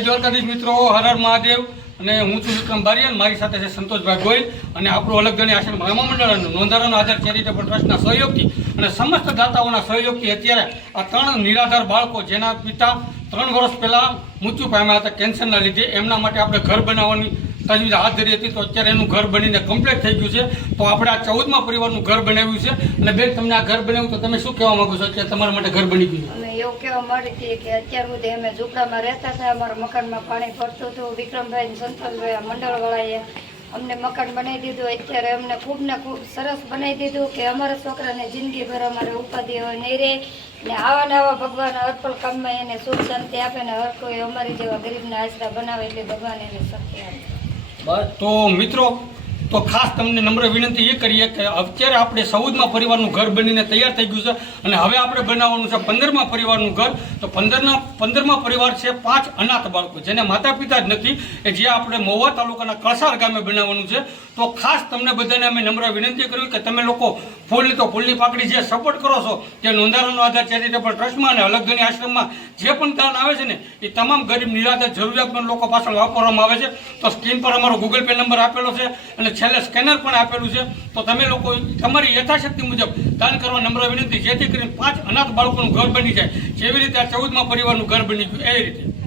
જય દ્વારકાધીશ મિત્રો હર મહાદેવ અને હું છું વિક્રમ બારિયન મારી સાથે છે સંતોષભાઈ ગોયલ અને આપણું અલગધણી આશ્રમ રામામંડળ અને નોંધારાનો આધાર ચેરિટેબલ ટ્રસ્ટના સહયોગથી અને સમસ્ત દાતાઓના સહયોગથી અત્યારે આ ત્રણ નિરાધાર બાળકો જેના પિતા ત્રણ વર્ષ પહેલાં મૃત્યુ પામ્યા હતા કેન્સરના લીધે એમના માટે આપણે ઘર બનાવવાની તજવીજ હાથ ધરી હતી તો અત્યારે એનું ઘર બનીને કમ્પ્લીટ થઈ ગયું છે તો આપણે આ ચૌદમાં પરિવારનું ઘર બનાવ્યું છે અને બેન તમને આ ઘર બનાવ્યું તો તમે શું કહેવા માગો છો અત્યારે તમારા માટે ઘર બની ગયું છે એવું કહેવા મળી હતી કે અત્યાર સુધી અમે ઝૂંપડામાં રહેતા હતા અમારા મકાનમાં પાણી ભરતું હતું વિક્રમભાઈ સંતોષભાઈ મંડળવાળાએ અમને મકાન બનાવી દીધું અત્યારે અમને ખૂબ ને ખૂબ સરસ બનાવી દીધું કે અમારા છોકરાને જિંદગીભર અમારે ઉપાધિ હોય નહીં રહે ને આવા ને આવા ભગવાન હરપલ કામમાં એને સુખ શાંતિ આપે ને હર કોઈ અમારી જેવા ગરીબના આશરા બનાવે એટલે ભગવાન એને શક્તિ આપે તો મિત્રો તો ખાસ તમને નમ્ર વિનંતી એ કરીએ કે અત્યારે આપણે સૌદમાં પરિવારનું ઘર બનીને તૈયાર થઈ ગયું છે અને હવે આપણે બનાવવાનું છે પંદરમાં પરિવારનું ઘર તો પંદરના પંદરમાં પરિવાર છે પાંચ અનાથ બાળકો જેને માતા પિતા જ નથી કે જે આપણે મહુવા તાલુકાના કળસાર ગામે બનાવવાનું છે તો ખાસ તમને બધાને અમે નમ્ર વિનંતી કરવી કે તમે લોકો ફૂલની તો ફૂલની પાકડી જે સપોર્ટ કરો છો તે નોંધારાનો આધાર ચેરિટેબલ ટ્રસ્ટમાં અને અલગધની આશ્રમમાં જે પણ દાન આવે છે ને એ તમામ ગરીબ નિરાધાર જરૂરિયાતમંદ લોકો પાછળ વાપરવામાં આવે છે તો સ્ક્રીન પર અમારો ગૂગલ પે નંબર આપેલો છે અને છેલ્લે સ્કેનર પણ આપેલું છે તો તમે લોકો તમારી યથાશક્તિ મુજબ દાન કરવા નમ્ર વિનંતી જેથી કરીને પાંચ અનાથ બાળકોનું ઘર બની જાય જેવી રીતે આ ચૌદમાં પરિવારનું ઘર બની ગયું એવી રીતે